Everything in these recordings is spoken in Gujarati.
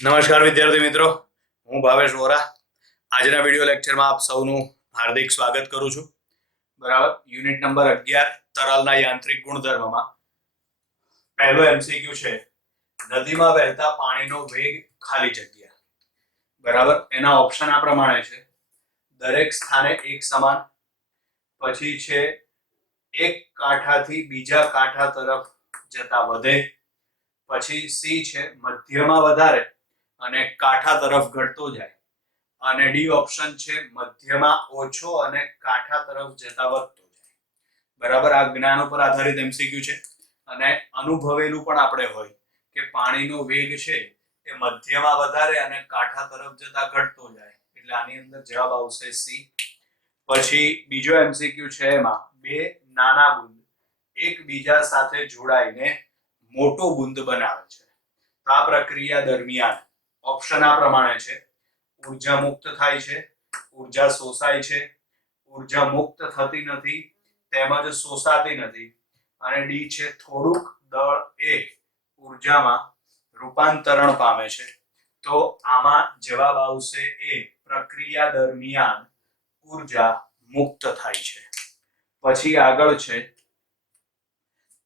નમસ્કાર વિદ્યાર્થી મિત્રો, હું ભાવેશ વોરા. આજના વિડિયો લેક્ચરમાં આપ સૌનું હાર્દિક સ્વાગત કરું છું. બરાબર. યુનિટ નંબર 11 તરલના યાંત્રિક ગુણધર્મમાં પહેલો એમસીક્યુ છે, નદીમાં વહેતા પાણીનો વેગ ખાલી જગ્યા. બરાબર. એના ઓપ્શન આ પ્રમાણે છે, દરેક સ્થાને એક સમાન, પછી છે એક કાંઠાથી બીજા કાંઠા તરફ જતા વધે, પછી સી છે મધ્યમાં વધારે અને કાંઠા તરફ ઘટતો જાય, અને ડી ઓપ્શન છે મધ્યમાં ઓછો અને કાંઠા તરફ જતા વધતો જાય. બરાબર. આ જ્ઞાન ઉપર આધારિત એમસીક્યુ છે અને અનુભવેલું પણ આપણે હોય કે પાણીનો વેગ છે એ મધ્યમાં વધારે અને કાંઠા તરફ જતા ઘટતો જાય, એટલે આની અંદર જવાબ આવશે સી. પછી બીજો એમસીક્યુ છે, એમાં બે નાના બુંદ એકબીજા સાથે જોડાઈને મોટો બુંદ બનાવે છે. આ પ્રક્રિયા દરમિયાન ઓપ્શન આ પ્રમાણે છે, ઉર્જા મુક્ત થાય છે, ઉર્જા શોષાય છે, ઉર્જા મુક્ત થતી નથી તેમજ શોષાતી નથી, અને ડી છે થોડુંક દળ એ ઉર્જામાં રૂપાંતરણ પામે છે. તો આમાં જવાબ આવશે એ, પ્રક્રિયા દરમિયાન ઉર્જા મુક્ત થાય છે. પછી આગળ છે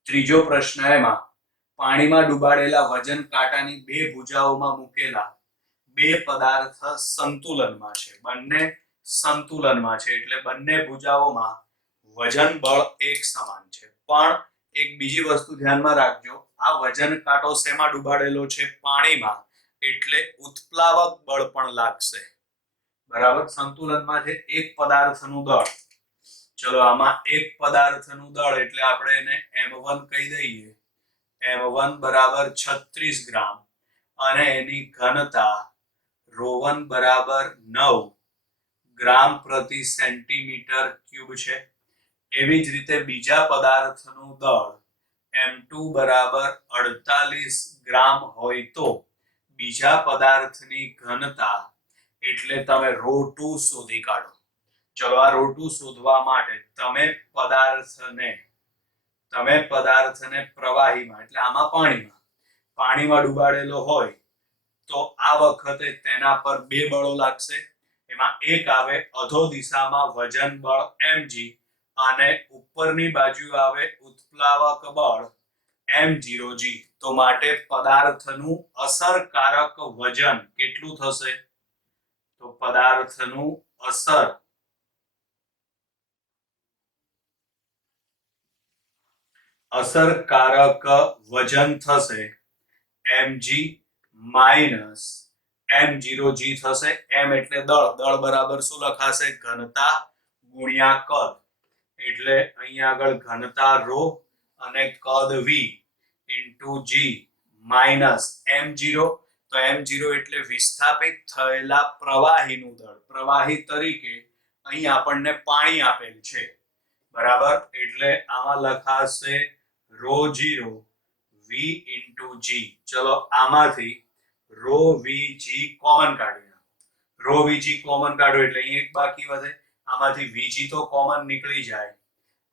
ત્રીજો પ્રશ્ન, એમાં પાણીમાં ડૂબાડેલા વજન કાંટાની બે ભુજાઓમાં મૂકેલા બે પદાર્થ સંતુલનમાં છે. બંને સંતુલનમાં છે એટલે બંને ભુજાઓમાં વજન બળ એક સમાન છે. પણ એક બીજી વસ્તુ ધ્યાનમાં રાખજો, આ વજન કાંટો શેમાં ડૂબાડેલો છે? પાણીમાં, એટલે ઉત્પ્લાવક બળ પણ લાગશે. બરાબર. સંતુલનમાં છે એક પદાર્થનું દળ. ચલો, આમાં એક પદાર્થનું દળ એટલે આપણે એને m1 કહી દઈએ. m1 બરાબર 36 ગ્રામ અને એની ઘનતા ρ1 બરાબર 9 ગ્રામ પ્રતિ સેન્ટીમીટર ક્યુબ છે. એવી જ રીતે બીજા પદાર્થનું દળ m2 બરાબર 48 ગ્રામ હોય તો બીજા પદાર્થની ઘનતા એટલે તમે ρ2 શોધી કાઢો. ચલો, આ ρ2 શોધવા માટે તમે પદાર્થને પ્રવાહીમાં એટલે આમાં પાણીમાં ડૂબાડેલો હોય તો આ વખતે તેના પર બે બળો લાગશે. એમાં એક આવે અધો દિશામાં વજન બળ mg અને ઉપરની બાજુ આવે ઉત્પ્લાવક બળ m0g. તો માટે પદાર્થનું અસરકારક વજન કેટલું થશે? તો પદાર્થનું અસરકારક વજન થશે mg માઇનસ m0g થશે. m એટલે દળ બરાબર શું લખાશે? ઘનતા ગુણ્યા કદ. એટલે અહીંયા આગળ ઘનતા ρ અને કદ v into g minus m0. તો m0 એટલે વિસ્થાપિત થયેલા પ્રવાહીનું દળ. પ્રવાહી તરીકે અહીં આપણને પાણી આપેલ છે. બરાબર. એટલે આમાં લખાશે ρ0 v ઇન્ટુ g. ચલો, આમાંથી ρvg કોમન કાઢીએ. ρvg કોમન કાઢો એટલે અહીં એક બાકી વધે. આમાંથી vg તો કોમન નીકળી જાય.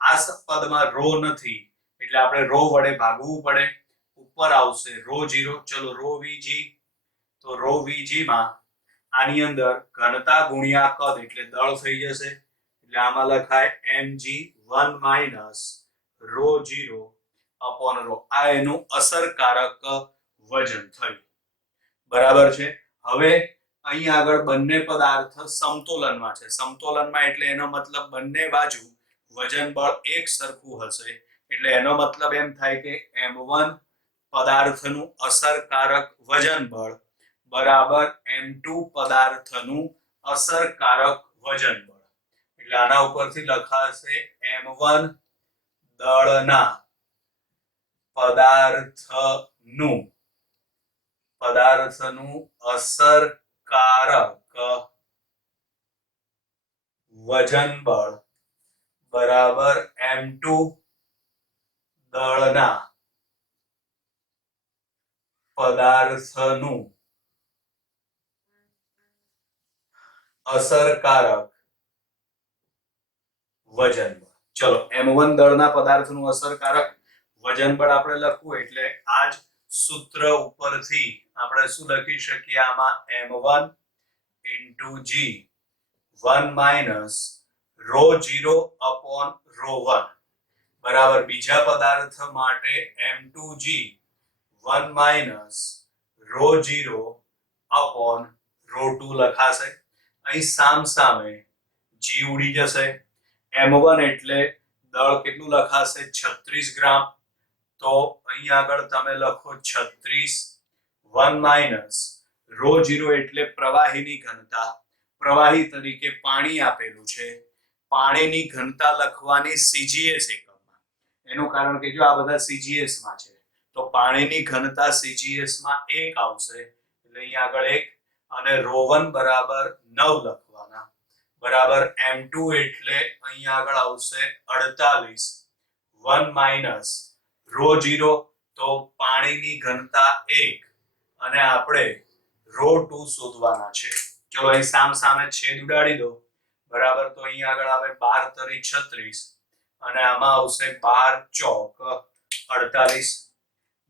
આ પદમાં ρ નથી એટલે આપણે ρ વડે ભાગવું પડે. ઉપર આવશે ρ0. ચલો, ρvg. તો ρvg માં આની અંદર ઘનતા ગુણ્યા કદ એટલે દળ થઈ જશે. એટલે આમાં લખાય mg1 માઇનસ ρ0 અપોન ρ. આ એનું અસરકારક વજન થયું. બરાબર છે. હવે અહીં આગળ બંને પદાર્થ સમતોલનમાં છે. સમતોલનમાં એટલે એનો મતલબ બંને બાજુ વજન બળ એક સરખું હશે. એટલે એનો મતલબ એમ થાય કે m1 પદાર્થનું અસરકારક વજન બળ બરાબર m2 પદાર્થનું અસરકારક વજન બળ. એટલે આના ઉપરથી લખાશે m1 દળના પદાર્થનું અસરકારક વજન બળ બરાબર m2 દળના પદાર્થનું અસરકારક વજન બળ. ચલો, m1 દળના પદાર્થનું અસરકારક વજન બળ આપણે લખવું એટલે આ જ સૂત્ર ઉપરથી આપણે શું લખી શકીએ આમાં m1 into g 1 minus ρ0 upon ρ1 બરાબર બીજા પદાર્થ માટે m2g 1 minus ρ0 upon ρ2 લખાશે. અહીં સામસામે g ઉડી જશે. m1 એટલે દળ કેટલું લખાશે 36 ગ્રામ. તો અહીં આગળ તમે લખો 36 1 minus ρ0 એટલે પ્રવાહીની ઘનતા. પ્રવાહી તરીકે પાણી આપેલું છે. પાણીની ઘનતા લખવાની CGS એકમમાં. એનું કારણ કે જો આ બધા CGS માં છે તો પાણીની ઘનતા CGS માં 1 આવશે એટલે અહીં આગળ 1 અને ρ1 બરાબર 9 લખવાના બરાબર m2 એટલે અહીં આગળ આવશે 48 1 minus ρ0 તો પાણીની ઘનતા 1 અને આપણે ρ2 શોધવાના છે. ચલો અહીં સામસામે છેદ ઉડાડી દો બરાબર તો અહીં આગળ આવે 12 તરી 36 અને આમાં આવશે 12 ચોક 48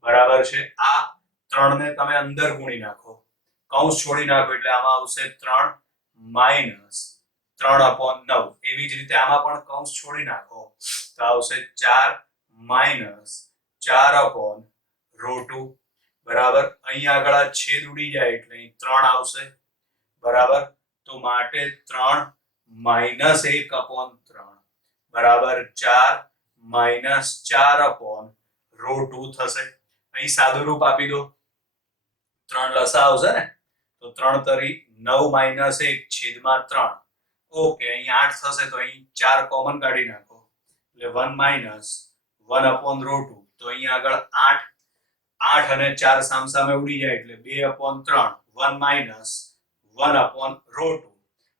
બરાબર છે. આ 3 ને તમે અંદર ગુણી નાખો કૌંસ છોડી નાખો એટલે આમાં આવશે 3 minus 3/9 એવી જ રીતે આમાં પણ કૌંસ છોડી નાખો તો આવશે 4 minus 4/√2 બરાબર. અહીં આગળ આ છેદ ઉડી જાય એટલે 3 આવશે બરાબર. તો માટે 3 minus 1/3 બરાબર 4 minus 4/√2 થશે. અહીં સાદું રૂપ આપી દો 3 લસા આવશે ને તો 3 તરી 9 minus 1 છેદમાં 3 ઓકે. અહીં 8 થશે તો અહીં 4 કોમન કાઢી નાખો એટલે 1 minus 1/√2 તો અહીં આગળ 8 અને 4 સામસામે ઉડી જાય એટલે 2/3 1 minus 1/√2.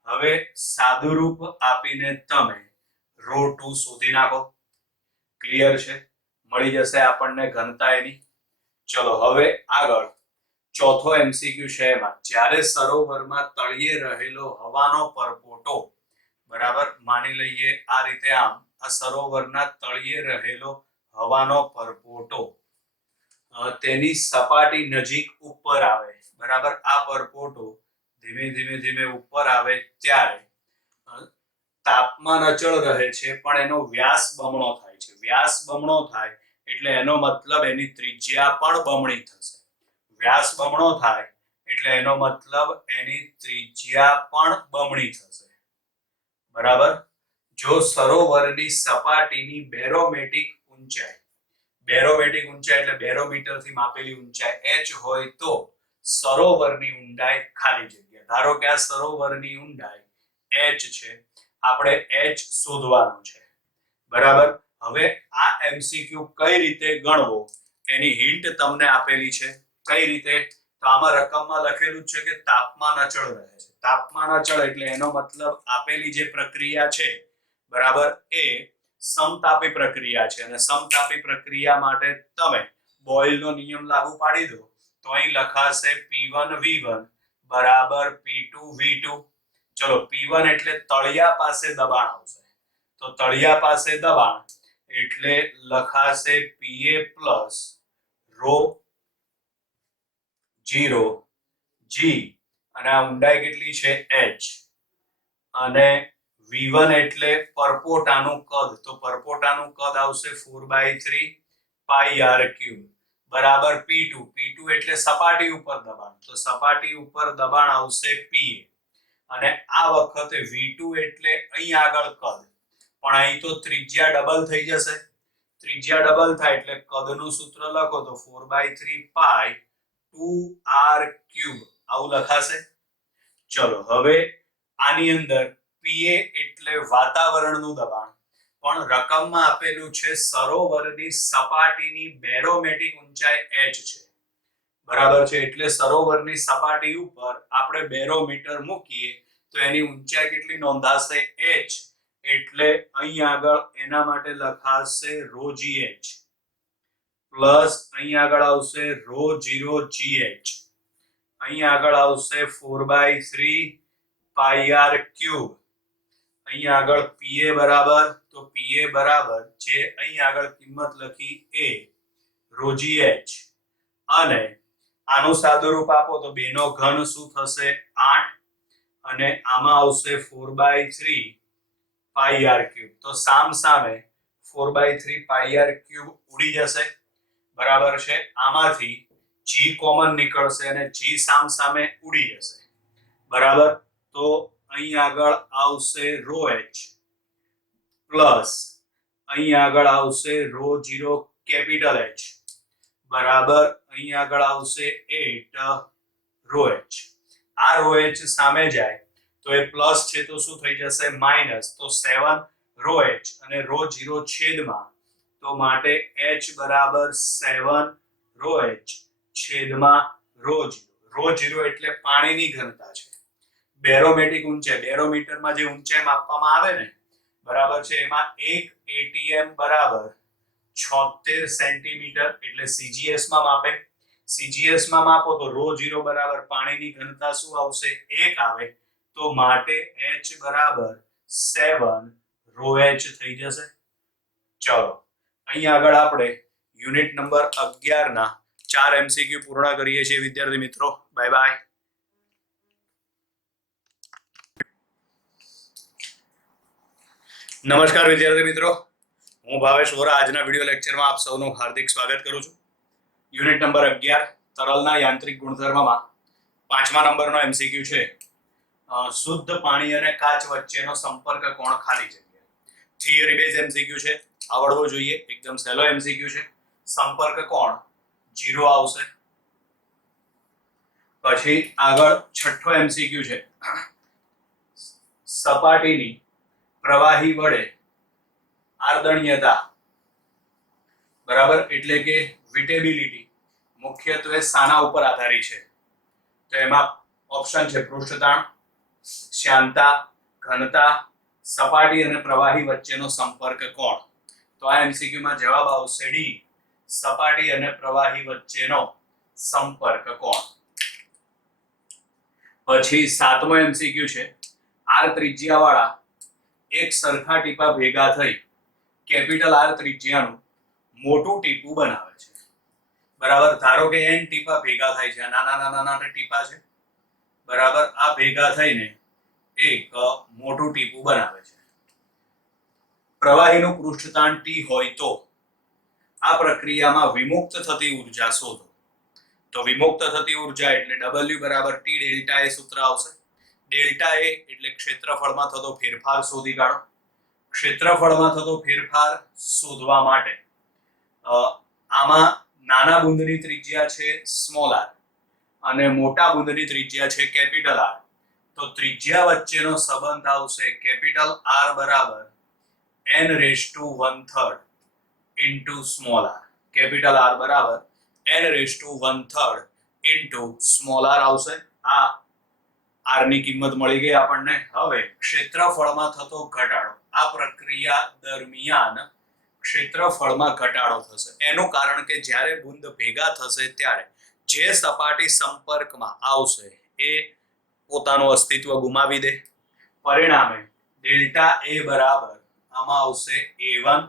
હવે સાદું રૂપ આપીને તમે ρ2 શોધી નાખો. ક્લિયર છે? મળી જશે આપણને ઘનતા એની. ચલો હવે આગળ ચોથો MCQ છે એમાં જ્યારે સરોવરમાં તળિયે રહેલો હવાનો પરપોટો બરાબર માની લઈએ આ રીતે આમ આ સરોવરના તળિયે રહેલો હવાનો પરપોટો તેની સપાટી નજીક ઉપર આવે બરાબર. આ પરપોટો ધીમે ઉપર આવે ત્યારે તાપમાન અચળ રહે છે પણ એનો વ્યાસ બમણો થાય છે. વ્યાસ બમણો થાય એટલે એનો મતલબ એની ત્રિજ્યા પણ બમણી થશે. વ્યાસ બમણો થાય એટલે એનો મતલબ એની ત્રિજ્યા પણ બમણી થશે બરાબર. જો સરોવરની સપાટીની બેરોમેટ્રિક ઊંચાઈ એટલે બેરોમીટરથી માપેલી ઊંચાઈ h હોય તો સરોવરની ઊંડાઈ ખાલી જગ્યા. ધારો કે આ સરોવરની ઊંડાઈ h છે આપણે h શોધવાનું છે બરાબર. હવે આ MCQ કઈ રીતે ગણવો એની હિન્ટ તમને આપેલી છે. કઈ રીતે? તો આમાં રકમમાં લખેલું છે કે તાપમાન અચળ રહે છે. તાપમાન અચળ એટલે એનો મતલબ આપેલી જે પ્રક્રિયા છે બરાબર એ સમતાપી પ્રક્રિયા છે અને સમતાપી પ્રક્રિયા માટે તમે બોયલનો નિયમ લાગુ પાડી દો તો અહીં લખાશે P1 V1 બરાબર P2 V2. ચલો P1 એટલે તળિયા પાસે દબાણ આવશે તો તળિયા પાસે દબાણ એટલે લખાશે Pa plus ρ0 g અને આ ઊંડાઈ કેટલી છે h અને V1 એટલે પરપોટાનું કદ તો પરપોટાનું કદ આવશે 4/3 pi r³ બરાબર P2 એટલે સપાટી ઉપર દબાણ તો સપાટી ઉપર દબાણ આવશે Pa અને આ વખતે V2 એટલે અહીં આગળ કદ પણ અહીં તો ત્રિજ્યા ડબલ થઈ જશે. ત્રિજ્યા ડબલ થાય એટલે કદનું સૂત્ર લખો તો 4/3 pi 2r³ આવું લખાશે. ચલો હવે આની અંદર Pa એટલે વાતાવરણનું દબાણ પણ રકમમાં આપેલું છે સરોવરની સપાટીની બેરોમેટ્રિક ઊંચાઈ h છે બરાબર છે. એટલે સરોવરની સપાટી ઉપર આપણે બેરોમીટર મૂકીએ તો એની ઊંચાઈ કેટલી નોંધાશે h એટલે અહીં આગળ એના માટે લખાશે ρgh પ્લસ અહીં આગળ આવશે ρ0gh અહીં આગળ આવશે 4/3 pi r³ અહીં આગળ Pa બરાબર તો Pa બરાબર જે અહીં આગળ કિંમત લખી a ρgh અને આનું સાદુરૂપ આપો તો 2 નો ઘન શું થશે 8 અને આમાં આવશે 4/3 પાઈ આર ક્યુબ. તો સામ સામે 4/3 પાઈ આર ક્યુબ ઉડી જશે, બરાબર છે. આમાંથી g કોમન નીકળશે અને g સામ સામે ઉડી જશે, બરાબર. તો અહીં આગળ આવશે રો h પ્લસ અહીં આગળ આવશે રો 0 કેપિટલ H બરાબર અહીં આગળ આવશે 8 રો h. આ રો h સામે જાય તો એ પ્લસ છે તો શું થઈ જશે માઈનસ. તો 7 રો h અને રો 0 છેદમાં, તો માટે h બરાબર 7 રો h છેદમાં રો 0. રો 0 એટલે પાણીની ઘનતા છે. બેરોમેટ્રિક ઊંચાઈ, બેરોમીટરમાં જે ઊંચાઈ માપવામાં આવે ને, બરાબર છે, એમાં 1 atm બરાબર 76 સેન્ટીમીટર એટલે સીજીએસ માં માપે. સીજીએસ માં માપો તો રો 0 બરાબર પાણીની ઘનતા શું આવશે 1 આવે, તો માટે h બરાબર 7 રો h થઈ જશે. ચલો અહીં આગળ આપણે યુનિટ નંબર 11 ના 4 એમસીક્યુ પૂર્ણ કરીએ છીએ વિદ્યાર્થી મિત્રો. Bye bye. નમસ્કાર વિદ્યાર્થી મિત્રો, હું ભાવેશ વોરા આજના વિડિયો લેક્ચરમાં આપ સૌનું હાર્દિક સ્વાગત કરું છું. યુનિટ નંબર 11 તરલના યાંત્રિક ગુણધર્મમાં 5મા નંબરનો એમસીક્યુ છે. શુદ્ધ પાણી અને કાચ વચ્ચેનો સંપર્ક કોણ ખાલી જગ્યા. થિયરી બેઝ એમસીક્યુ છે, આવડવો જોઈએ. એકદમ સહેલો એમસીક્યુ છે. સંપર્ક કોણ 0 આવશે. પછી આગળ છઠ્ઠો એમસીક્યુ છે. સપાટીની પ્રવાહી વડે આર્દણ્યતા બરાબર એટલે કે વિટેબિલિટી મુખ્યત્વે શાના ઉપર આધારિત છે, તો એમાં ઓપ્શન છે પૃષ્ઠતાણ, શ્યાનતા, ઘનતા, સપાટી અને પ્રવાહી વચ્ચેનો સંપર્ક કોણ. તો આ એમસીક્યુ માં જવાબ આવશે ડી, સપાટી અને પ્રવાહી વચ્ચેનો સંપર્ક કોણ. પછી 7મો એમસીક્યુ છે. આર ત્રિજ્યા વાળા એક સરખા ટીપા ભેગા થઈ કેપિટલ આર ત્રિજ્યાનું મોટું ટીપું બનાવે છે, બરાબર. ધારો કે n ટીપા ભેગા થાય છે, નાના નાના ટીપા છે, બરાબર. આ ભેગા થઈને એક મોટું ટીપું બનાવે છે. પ્રવાહીનું પૃષ્ઠતાણ t હોય તો આ પ્રક્રિયામાં વિમુક્ત થતી ઊર્જા શોધો. તો વિમુક્ત થતી ઊર્જા એટલે W બરાબર T ડેલ્ટા એ સૂત્ર આવશે. ડેલ્ટા એ એટલે ક્ષેત્રફળમાં થતો ફેરફાર શોધી કાઢો. ક્ષેત્રફળમાં થતો ફેરફાર શોધવા માટે આમાં નાના બુંદની ત્રિજ્યા છે સ્મોલ આર અને મોટા બુંદની ત્રિજ્યા છે કેપિટલ આર. તો ત્રિજ્યા વચ્ચેનો સંબંધ આવશે કેપિટલ આર બરાબર n⁻⁻³ into small R. Capital R બરાબર n⁻⁻³ ઇન્ટુ સ્મોલ આર આવશે. આ આર ની કિંમત મળી ગઈ આપણને. હવે ક્ષેત્રફળમાં થતો ઘટાડો, આ પ્રક્રિયા દરમિયાન ક્ષેત્રફળમાં ઘટાડો થશે. એનું કારણ કે જ્યારે બુંદ ભેગા થશે ત્યારે જે સપાટી સંપર્કમાં આવશે એ પોતાનું અસ્તિત્વ ગુમાવી દે. પરિણામે ડેલ્ટા એ બરાબર આમાં આવશે a1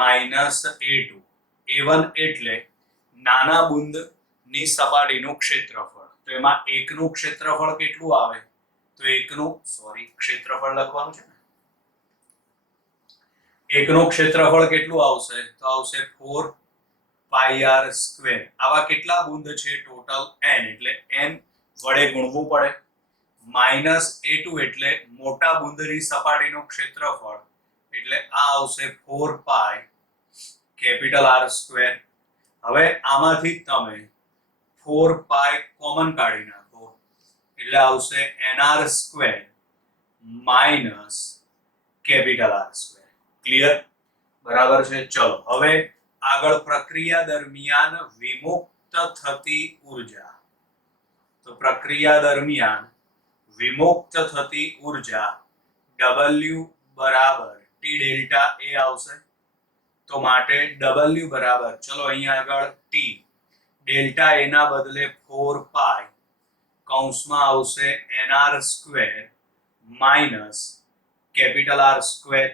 માઇનસ a2. a1 એટલે નાના બુંદની સપાટીનું ક્ષેત્રફળ. તો એમાં એકનું ક્ષેત્રફળ કેટલું આવે, તો ક્ષેત્રફળ લખવાનું છે ને, એકનું ક્ષેત્રફળ કેટલું આવશે, તો આવશે 4 પાઈ આર સ્ક્વેર. આવા કેટલા બુંદ છે ટોટલ n, એટલે n વડે ગુણવું પડે. માઇનસ a2 એટલે મોટા બુંદની સપાટીનું ક્ષેત્રફળ એટલે આ આવશે 4 પાઈ કેપિટલ આર સ્ક્વેર. હવે આમાંથી તમે 4 પાઈ કોમન કાઢી નાખો એટલે આવશે nr square minus capital R square. Clear? બરાબર છે. ચલો હવે આગળ પ્રક્રિયા દરમિયાન વિમુક્ત થતી ઊર્જા. તો પ્રક્રિયા દરમિયાન વિમુક્ત થતી ઊર્જા W બરાબર T ડેલ્ટા A આવશે. તો માટે W બરાબર, ચલો અહીંયા આગળ T ડેલ્ટા A ના બદલે 4 પાઈ કૌંસમાં આવશે nr square minus capital R square.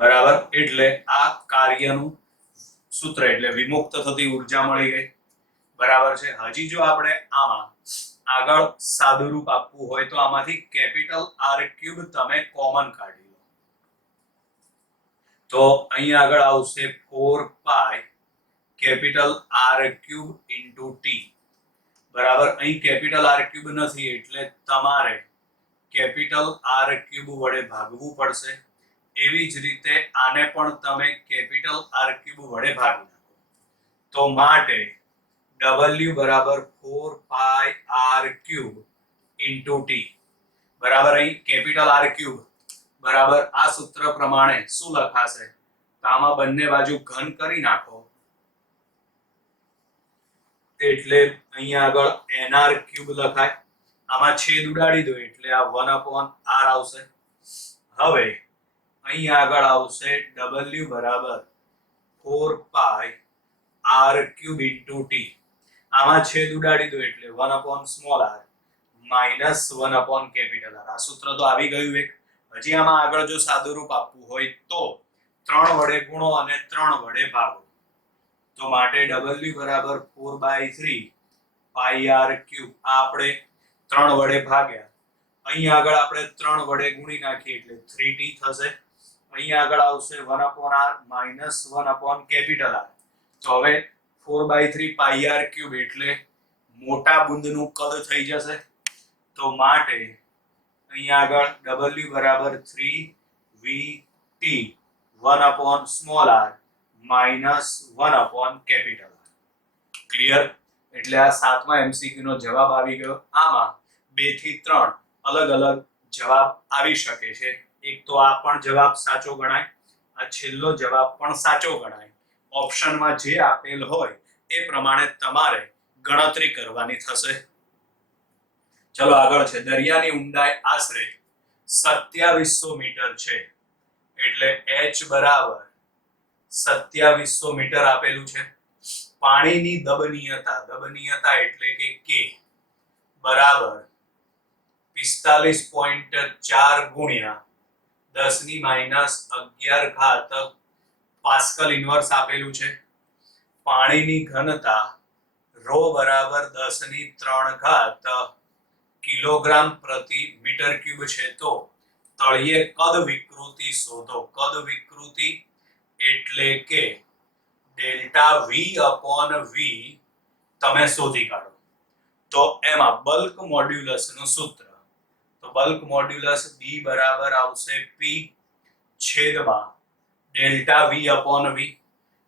બરાબર, એટલે આ કાર્યનું સૂત્ર એટલે વિમુક્ત થતી ઉર્જા મળી ગઈ, બરાબર છે. હજી જો આપણે આમાં આગળ સાદુરૂપ આપવું હોય તો આમાંથી કેપિટલ આર ક્યુબ તમે કોમન કાઢી લો, તો અહીંયા આગળ આવશે 4 pi capital R cube into T, બરાબર. અહીં કેપિટલ આર ક્યુબ નથી એટલે તમારે કેપિટલ આર ક્યુબ વડે ભાગવું પડશે. એવી જ રીતે આને પણ તમે કેપિટલ આર ક્યુબ વડે ભાગી નાખો, તો માટે W બરાબર 4 પાઈ આર ક્યુબ ઇન્ટુ ટી, બરાબર. અહીં કેપિટલ આર ક્યુબ બરાબર આ સૂત્ર પ્રમાણે શું લખાશે, તો આમાં બંને બાજુ ઘન કરી નાખો એટલે અહીંયા આગળ nr ક્યુબ લખાય, આમાં છેદ ઉડાડી દો એટલે આ 1/r આવશે. હવે અહીં આગળ આવશે W બરાબર 4 પાઈ આર ક્યુબ ઇન્ટુ ટી, આમાં છેદ ઉડાડી દો એટલે 1/r માઇનસ 1/R. આ સૂત્ર તો આવી ગયું એક. હજી આમાં આગળ જો સાદુરૂપ આપવું હોય તો 3 વડે ગુણો અને 3 વડે ભાગો, તો માટે W બરાબર 4/3 પાઈ આર ક્યુબ, આ આપણે 3 વડે ભાગ્યા, અહીં આગળ આપણે 3 વડે ગુણી નાખીએ એટલે 3t થશે. અહીં આગળ આવશે 1/r માઇનસ 1/R. તો હવે 4/3 પાઈ આર ક્યુબ એટલે મોટા બુંદનું કદ થઈ જશે, તો માટે અહીં આગળ W બરાબર 3VT 1/r minus 1/R. Clear? એટલે આ 7મા MCQ નો જવાબ આવી ગયો. આમાં 2 થી 3 અલગ અલગ જવાબ આવી શકે છે. એક તો આ પણ જવાબ સાચો ગણાય, આ છેલ્લો જવાબ પણ સાચો ગણાય. ઓપ્શનમાં જે આપેલ હોય એ પ્રમાણે તમારે ગણતરી કરવાની થશે. ચલો આગળ છે. દરિયાની ઊંડાઈ આશરે 2700 મીટર છે, એટલે h બરાબર 2700 મીટર આપેલું છે. પાણીની દબનીયતા એટલે કે K બરાબર 45.4 ગુણ્યા 10⁻11 પાસ્કલ ઇન્વર્સ આપેલું છે. પાણીની ઘનતા ρ બરાબર 10⁻³ કિલોગ્રામ પ્રતિ મીટર ક્યુબ છે. તો તળિયે કદ વિકૃતિ શોધો. કદ વિકૃતિ એટલે કે ડેલ્ટા V/V તમે શોધી કાઢો. તો એમાં બલ્ક મોડ્યુલસ નું સૂત્ર, તો બલ્ક મોડ્યુલસ B બરાબર આવશે P છેદમાં ડેલ્ટા V/V.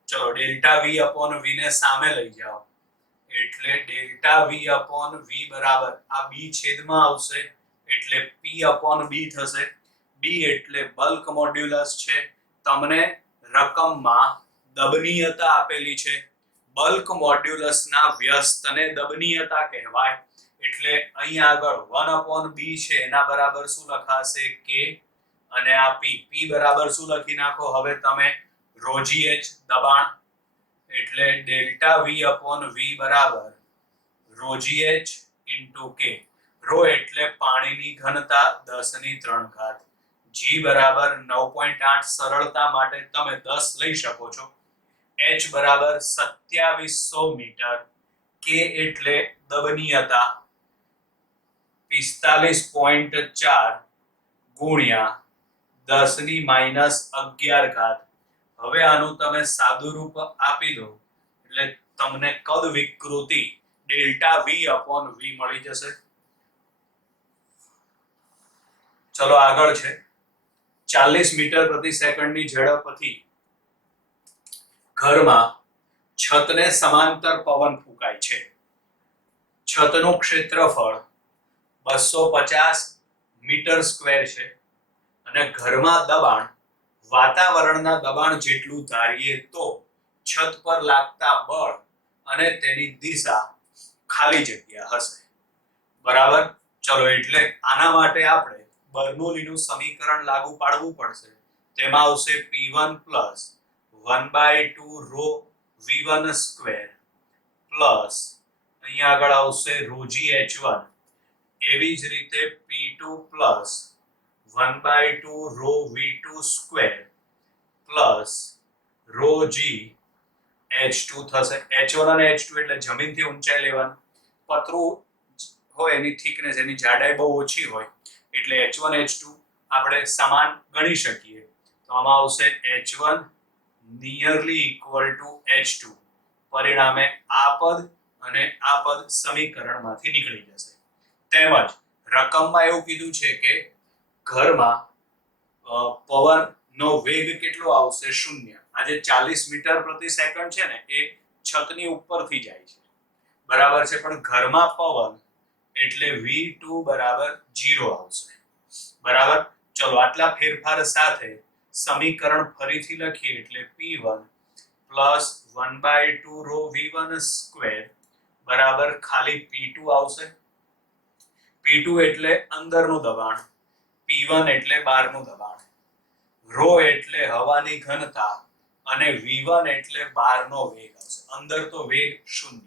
ચલો ડેલ્ટા V/V ને સામે લઈ જાઓ એટલે ડેલ્ટા V/V બરાબર આ B છેદમાં આવશે એટલે P/B થશે. B એટલે બલ્ક મોડ્યુલસ છે. તમને રકમમાં દબનીયતા આપેલી છે. બલ્ક મોડ્યુલસના વ્યસ્તને દબનીયતા કહેવાય. એટલે અહીં આગળ 1/B છે એના બરાબર શું લખાશે K, અને આ P બરાબર શું લખી નાખો હવે તમે ρgh દબાણ, એટલે ડેલ્ટા V/V બરાબર ρgh ઇન્ટુ K. ρ એટલે પાણીની ઘનતા 10⁻³ g બરાબર 9.8, સરળતા માટે તમે 10 લઈ શકો છો. h બરાબર 2700 મીટર, K એટલે દબનીયતા 45.4 ગુણ્યા 10⁻11. હવે આનું તમે સાદુરૂપ આપી દો એટલે તમને કદ વિકૃતિ ડેલ્ટા V/V મળી જશે. ચલો આગળ છે. 40 મીટર પ્રતિ સેકન્ડની ઝડપથી ઘરમાં છતને સમાંતર પવન ફૂંકાય છે. છતનું ક્ષેત્રફળ 250 મીટર સ્ક્વેર છે અને ઘરમાં દબાણ વાતાવરણના દબાણ જેટલું ધારીએ તો છત પર લાગતા બળ અને તેની દિશા ખાલી જગ્યા હશે. બરાબર. ચલો એટલે આના માટે આપણે બર્નોલીનું સમીકરણ લાગુ પાડવું પડશે. તેમાં આવશે P1 plus 1/2 ρ V1 square plus અહીંયા આગળ આવશે ρgh1, એવી જ રીતે P2 plus 1/2 ρ V2 square plus ρg H2 થશે. H1 અને H2 એટલે જમીનથી ઊંચાઈ લેવાનું. પતરું હોય એની થિકનેસ, એની જાડાઈ બહુ ઓછી હોય એટલે H1 H2 આપણે સમાન ગણી શકીએ. તો આમાં આવશે H1 nearly equal to H2. પરિણામે આ પદ અને આ પદ સમીકરણમાંથી નીકળી જશે. તેમજ રકમમાં એવું કીધું છે કે ઘરમાં પવનનો વેગ કેટલો આવશે? 0. આ જે 40 મીટર પ્રતિ સેકન્ડ છે ને એ છતની ઉપરથી જાય છે, બરાબર છે, પણ ઘરમાં પવન એટલે v2 બરાબર 0 આવશે, બરાબર. ચલો આટલા ફેરફાર સાથે સમીકરણ ફરીથી લખીએ એટલે p1 plus 1/2 row v1 square બરાબર ખાલી p2 આવશે. p2 એટલે અંદરનું દબાણ, p1 એટલે બહારનું દબાણ, રો એટલે હવાની ઘનતા અને v1 એટલે બહારનો વેગ આવશે. અંદર તો વેગ 0.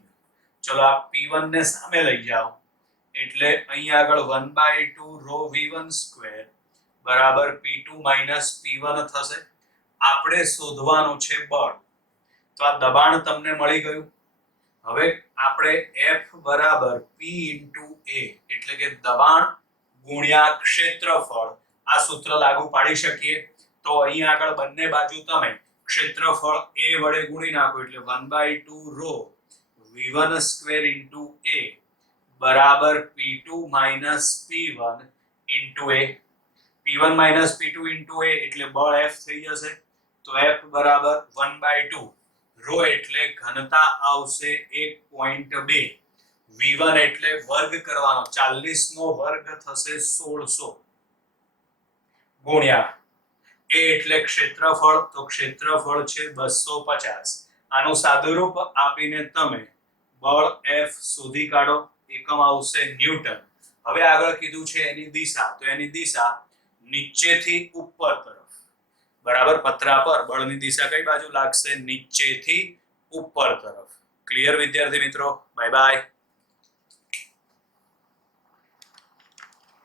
ચલો આ p1 ને સામે લઈ જાઓ એટલે અહીં આગળ 1/2 રો v1 સ્ક્વેર બરાબર p2 માઇનસ p1 થશે. આપણે શોધવાનું છે બળ. તો આ દબાણ તમને મળી ગયું. હવે આપણે F બરાબર P into A એટલે કે દબાણ ગુણ્યા ક્ષેત્રફળ આ સૂત્ર લાગુ પાડી શકીએ. તો અહીં આગળ બંને બાજુ તમે ક્ષેત્રફળ A વડે ગુણી નાખો એટલે 1/2 row v1 square into A બરાબર p2 minus p1 into A. p1 minus p2 into A એટલે બળ F થઈ જશે. તો F બરાબર 1/2 રો એટલે ઘનતા આવશે 1.2, v1 એટલે વર્ગ કરવાનો 40 નો વર્ગ થશે 1600 ગુણ્યા A એટલે ક્ષેત્રફળ, તો ક્ષેત્રફળ છે 250. આનું સાદુરૂપ આપીને તમે બળ F શોધી કાઢો. એકમ આવશે ન્યૂટન. હવે આગળ કીધું છે એની દિશા, તો એની દિશા નીચેથી ઉપર તરફ, બરાબર. પતરા પર બળની દિશા કઈ બાજુ લાગશે? નીચેથી ઉપર તરફ. ક્લિયર વિદ્યાર્થી મિત્રો? Bye bye.